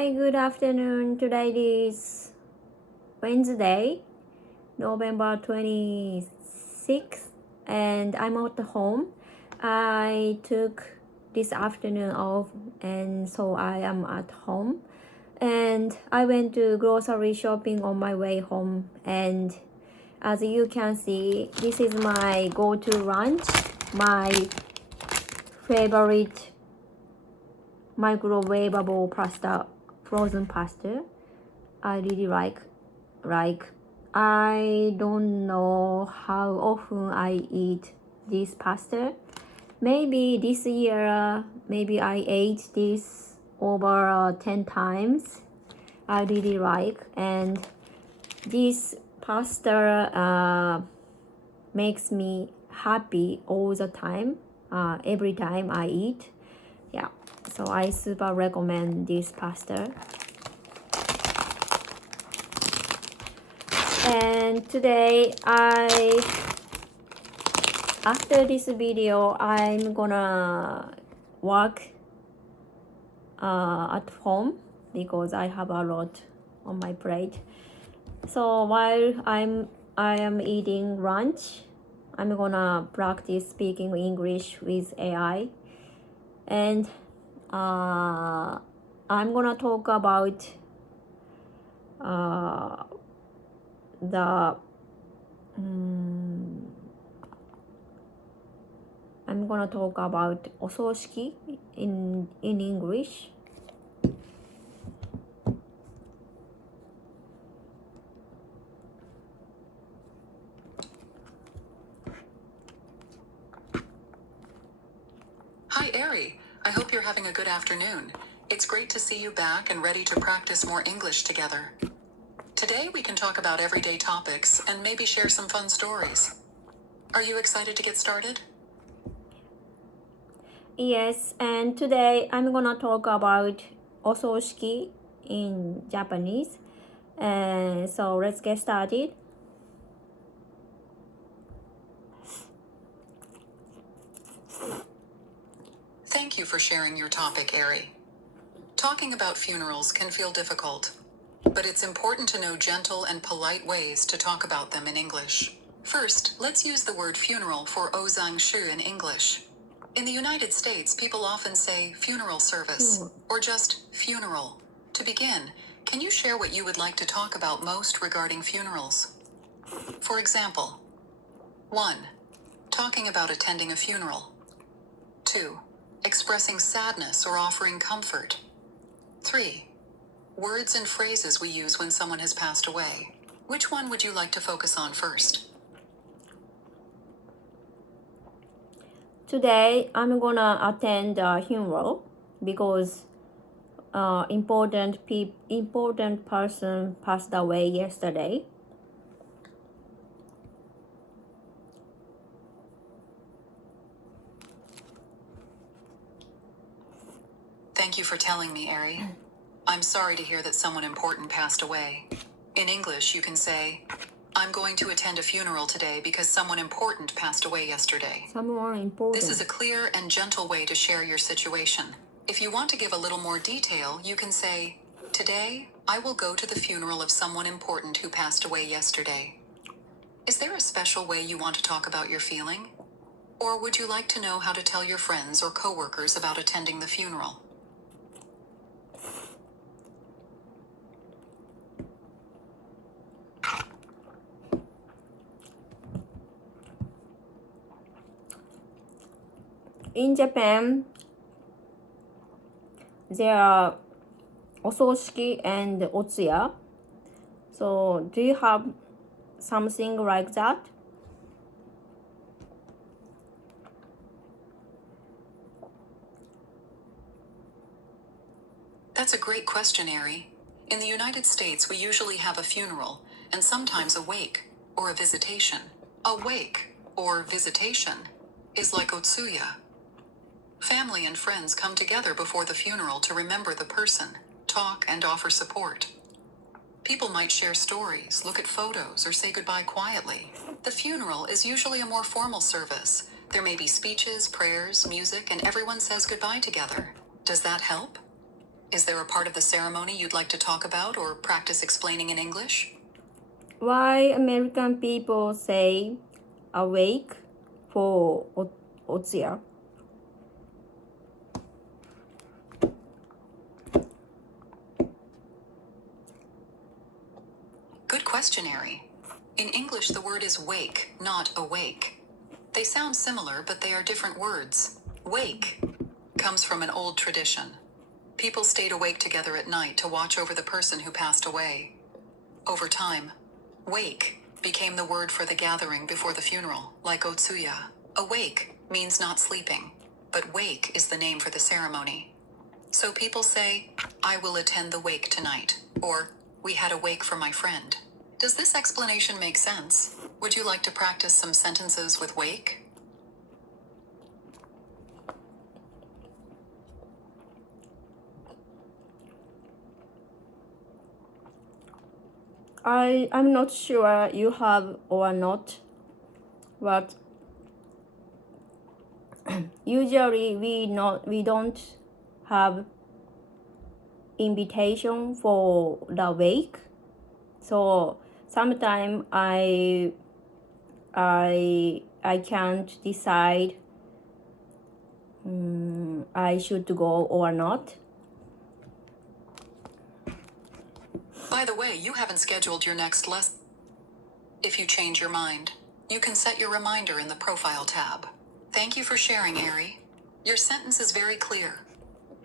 Hi, good afternoon. Today is Wednesday, November 26th, and I'm at home. I took this afternoon off, and so I am at home. And I went to grocery shopping on my way home, and as you can see, this is my go-to lunch, my favorite microwavable pasta, frozen pasta. I really like. I don't know how often I eat this pasta. Maybe this year, maybe I ate this over 10 times. I really like, and this pasta makes me happy all the time, every time I eat. Yeah, so I super recommend this pasta. And today after this video, I'm gonna work at home because I have a lot on my plate. So while I am eating lunch, I'm gonna practice speaking English with AI, and I'm gonna talk about I'm gonna talk about お葬式 in English. Hi, Ari. I hope you're having a good afternoon. It's great to see you back and ready to practice more English together. Today we can talk about everyday topics and maybe share some fun stories. Are you excited to get started? Yes, and today I'm gonna talk about お葬式 in Japanese. And so let's get started. Thank you for sharing your topic, Ari. Talking about funerals can feel difficult, but it's important to know gentle and polite ways to talk about them in English. First, let's use the word funeral for ozangshu in English. In the United States, people often say funeral service or just funeral. To begin, can you share what you would like to talk about most regarding funerals? For example, 1. Talking about attending a funeral. 2. Expressing sadness or offering comfort. 3. Words and phrases we use when someone has passed away. Which one would you like to focus on first? Today I'm gonna attend a funeral because important person passed away yesterday. Thank you for telling me, Ari. I'm sorry to hear that someone important passed away. In English, you can say, I'm going to attend a funeral today because someone important passed away yesterday. Someone important. This is a clear and gentle way to share your situation. If you want to give a little more detail, you can say, today, I will go to the funeral of someone important who passed away yesterday. Is there a special way you want to talk about your feeling? Or would you like to know how to tell your friends or coworkers about attending the funeral? In Japan, there are お葬式 and お通夜. So, do you have something like that? That's a great question, Ari. In the United States, we usually have a funeral, and sometimes a wake, or a visitation. A wake, or visitation, is like otsuya. Family and friends come together before the funeral to remember the person, talk, and offer support. People might share stories, look at photos, or say goodbye quietly. The funeral is usually a more formal service. There may be speeches, prayers, music, and everyone says goodbye together. Does that help? Is there a part of the ceremony you'd like to talk about or practice explaining in English? Why American people say awake for Otsuya? Good question, Ari. In English, the word is wake, not awake. They sound similar, but they are different words. Wake comes from an old tradition. People stayed awake together at night to watch over the person who passed away. Over time, wake became the word for the gathering before the funeral, like Otsuya. Awake means not sleeping, but wake is the name for the ceremony. So people say, I will attend the wake tonight, or we had a wake for my friend. Does this explanation make sense? Would you like to practice some sentences with wake? I'm not sure you have or not, but usually we don't have invitation for the wake, so sometimes I can't decide I should go or not. By the way, you haven't scheduled your next lesson. If you change your mind, you can set your reminder in the Profile tab. Thank you for sharing, Ari. Your sentence is very clear.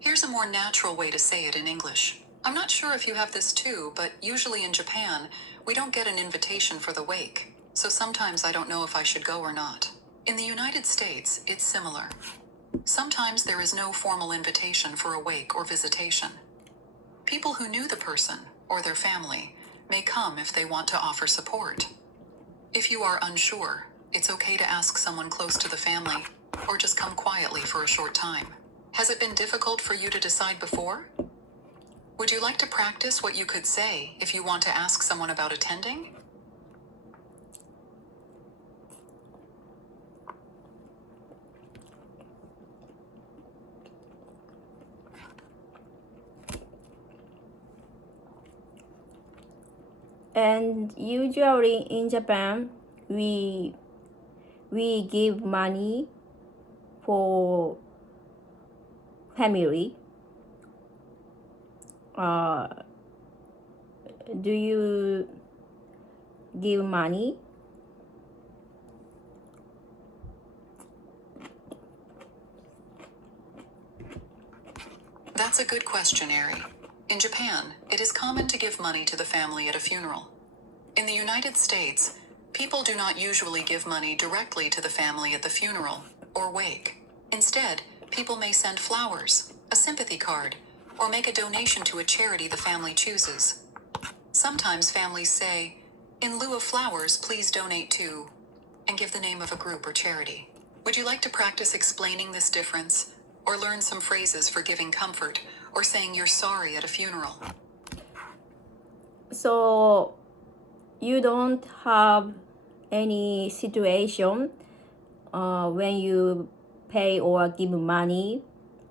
Here's a more natural way to say it in English. I'm not sure if you have this too, but usually in Japan, we don't get an invitation for the wake, so sometimes I don't know if I should go or not. In the United States, it's similar. Sometimes there is no formal invitation for a wake or visitation. People who knew the person or their family may come if they want to offer support. If you are unsure, it's okay to ask someone close to the family, or just come quietly for a short time. Has it been difficult for you to decide before? Would you like to practice what you could say if you want to ask someone about attending? And usually in Japan, we give money for family. Do you give money? That's a good question, Ari. In Japan, it is common to give money to the family at a funeral. In the United States, people do not usually give money directly to the family at the funeral or wake. Instead, people may send flowers, a sympathy card, or make a donation to a charity the family chooses. Sometimes families say, in lieu of flowers, please donate to, and give the name of a group or charity. Would you like to practice explaining this difference, or learn some phrases for giving comfort, or saying you're sorry at a funeral? So you don't have any situation when you pay or give money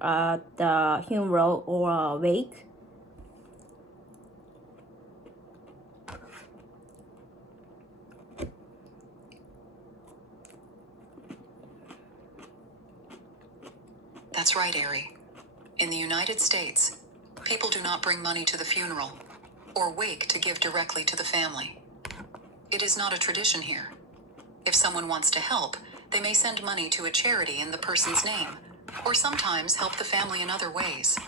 at the funeral or wake? That's right, Ari. In the United States, people do not bring money to the funeral or wake to give directly to the family. It is not a tradition here. If someone wants to help, they may send money to a charity in the person's name, or sometimes help the family in other ways.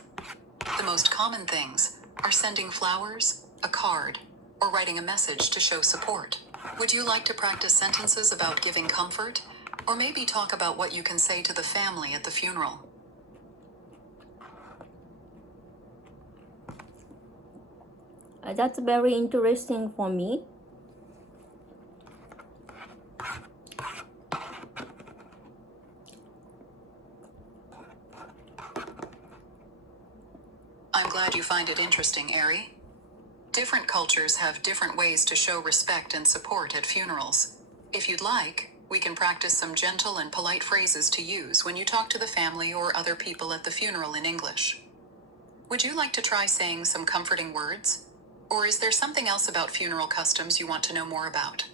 The most common things are sending flowers, a card, or writing a message to show support. Would you like to practice sentences about giving comfort, or maybe talk about what you can say to the family at the funeral? That's very interesting for me. I'm glad you find it interesting, Ari. Different cultures have different ways to show respect and support at funerals. If you'd like, we can practice some gentle and polite phrases to use when you talk to the family or other people at the funeral in English. Would you like to try saying some comforting words? Or is there something else about funeral customs you want to know more about?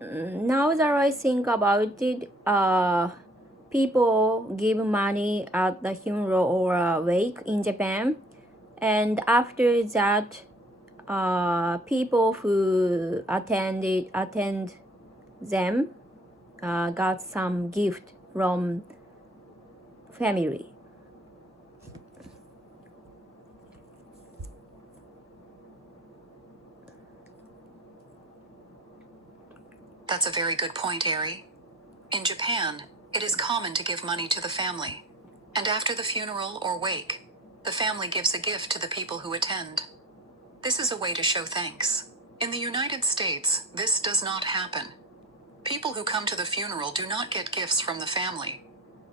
Now that I think about it, people give money at the funeral or a wake in Japan, and after that, people who attend them got some gift from family. That's a very good point, Ari. In Japan, it is common to give money to the family. And after the funeral or wake, the family gives a gift to the people who attend. This is a way to show thanks. In the United States, this does not happen. People who come to the funeral do not get gifts from the family.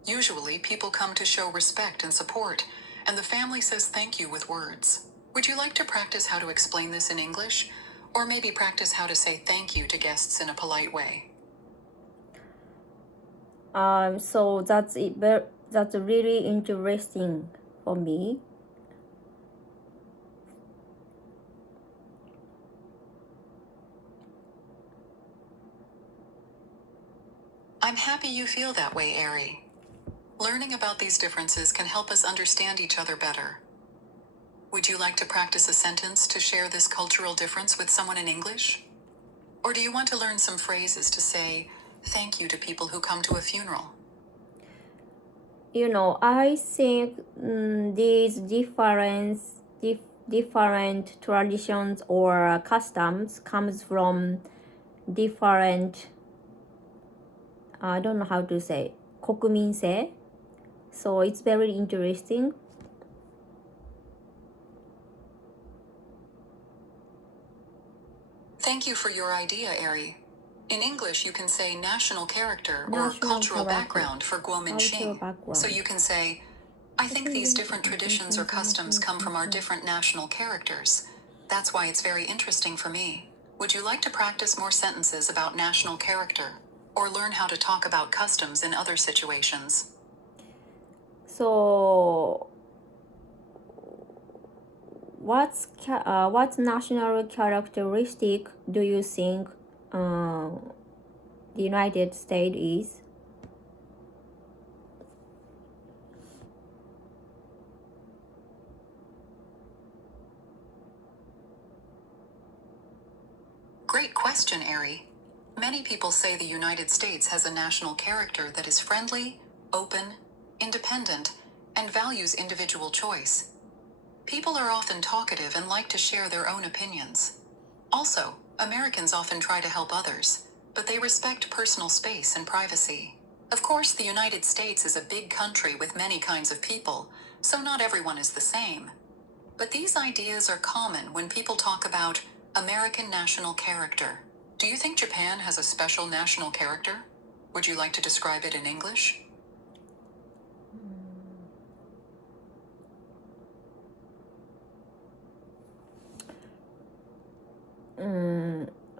Usually, people come to show respect and support, and the family says thank you with words. Would you like to practice how to explain this in English? Or maybe practice how to say thank you to guests in a polite way? So that's it. That's really interesting for me. I'm happy you feel that way, Ari. Learning about these differences can help us understand each other better. Would you like to practice a sentence to share this cultural difference with someone in English? Or do you want to learn some phrases to say thank you to people who come to a funeral? I think these different traditions or customs comes from different, I don't know how to say, 国民性. So it's very interesting. Thank you for your idea, Ari. In English, you can say national character or National cultural character. background for Guominqing. Background. So you can say, I think these different traditions or customs come from our different national characters. That's why it's very interesting for me. Would you like to practice more sentences about national character? Or learn how to talk about customs in other situations? So what national characteristic do you think the United States is? Great question, Ari. Many people say the United States has a national character that is friendly, open, independent, and values individual choice. People are often talkative and like to share their own opinions. Also, Americans often try to help others, but they respect personal space and privacy. Of course, the United States is a big country with many kinds of people, so not everyone is the same. But these ideas are common when people talk about American national character. Do you think Japan has a special national character? Would you like to describe it in English?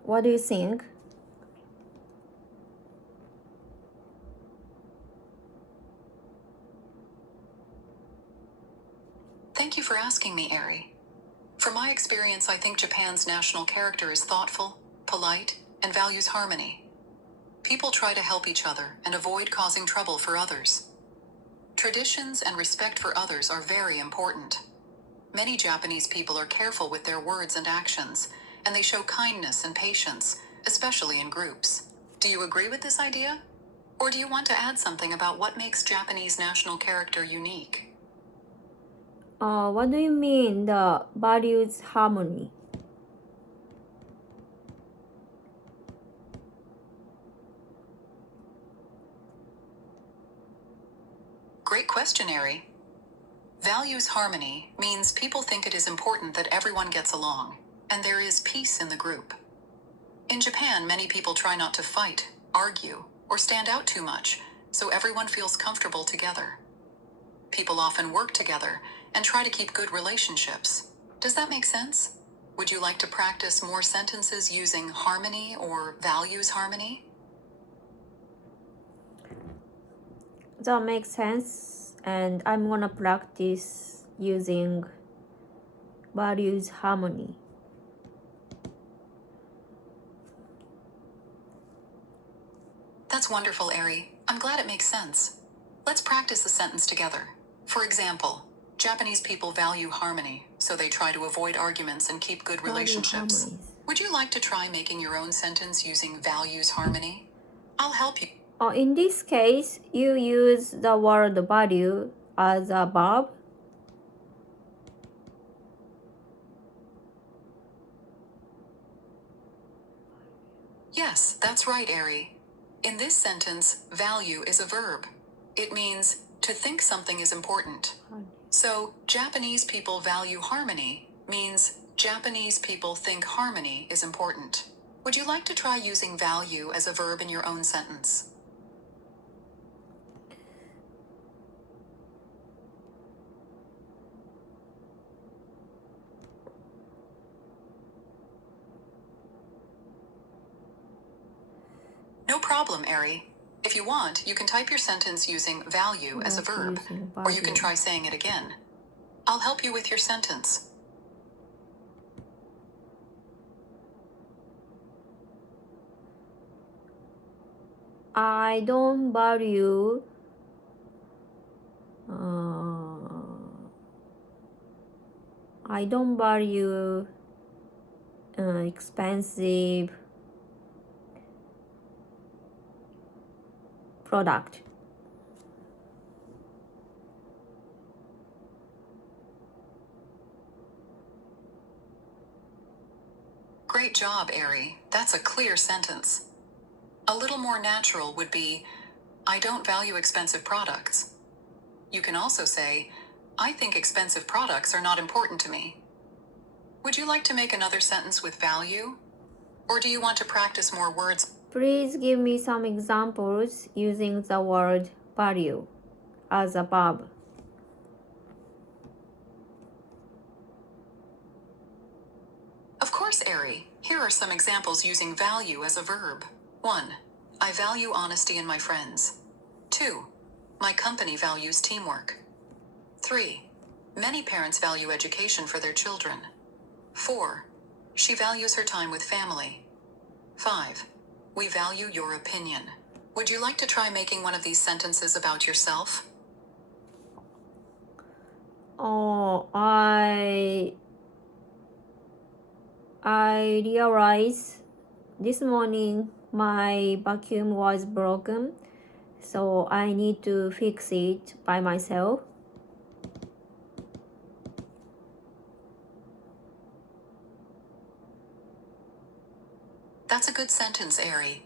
What do you think? Thank you for asking me, Ari. From my experience, I think Japan's national character is thoughtful, polite, and values harmony. People try to help each other and avoid causing trouble for others. Traditions and respect for others are very important. Many Japanese people are careful with their words and actions, and they show kindness and patience, especially in groups. Do you agree with this idea? Or do you want to add something about what makes Japanese national character unique? What do you mean the values harmony? Great question, Ari. Values harmony means people think it is important that everyone gets along, and there is peace in the group. In Japan, many people try not to fight, argue, or stand out too much, so everyone feels comfortable together. People often work together and try to keep good relationships. Does that make sense? Would you like to practice more sentences using harmony or values harmony? that makes sense, and I'm gonna practice using values harmony. That's wonderful, Ari. I'm glad it makes sense. Let's practice the sentence together. For example, Japanese people value harmony, so they try to avoid arguments and keep good relationships. Would you like to try making your own sentence using values harmony? I'll help you. In this case, you use the word value as a verb. Yes, that's right, Ari. In this sentence, value is a verb. It means to think something is important. So, Japanese people value harmony means Japanese people think harmony is important. Would you like to try using value as a verb in your own sentence? No problem, Ari. If you want, you can type your sentence using value as a verb, or you can try saying it again. I'll help you with your sentence. I don't value expensive product. Great job, Ari. That's a clear sentence. A little more natural would be, I don't value expensive products. You can also say, I think expensive products are not important to me. Would you like to make another sentence with value? Or do you want to practice more words? Please give me some examples using the word value as a verb. Of course, Ari. Here are some examples using value as a verb. 1. I value honesty in my friends. 2. My company values teamwork. 3. Many parents value education for their children. 4. She values her time with family. 5. We value your opinion. Would you like to try making one of these sentences about yourself? I realized this morning my vacuum was broken, so I need to fix it by myself. That's a good sentence, Ari.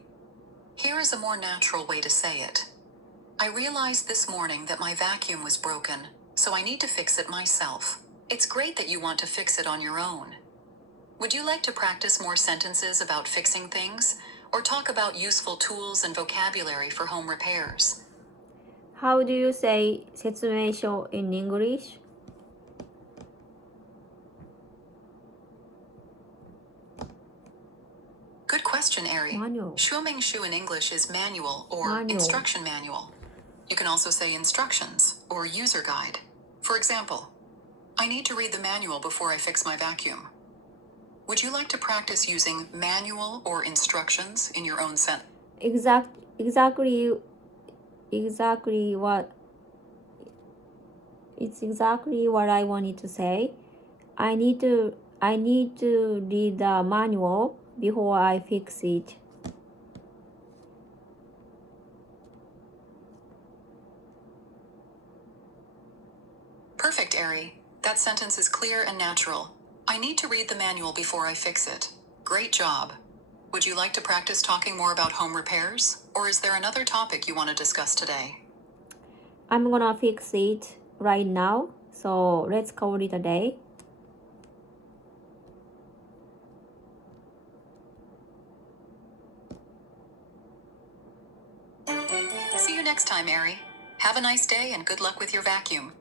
Here is a more natural way to say it. I realized this morning that my vacuum was broken, so I need to fix it myself. It's great that you want to fix it on your own. Would you like to practice more sentences about fixing things, or talk about useful tools and vocabulary for home repairs? How do you say 説明書 in English? Good question, Ari. Manual. 说明书 in English is manual or Manual. instruction manual. You can also say instructions or user guide. For example, I need to read the manual before I fix my vacuum. Would you like to practice using manual or instructions in your own sentence? Exactly what I wanted to say. I need to read the manual before I fix it. Perfect, Ari. That sentence is clear and natural. I need to read the manual before I fix it. Great job. Would you like to practice talking more about home repairs? Or is there another topic you want to discuss today? I'm gonna fix it right now, so let's call it a day. See you next time, Ari. Have a nice day and good luck with your vacuum.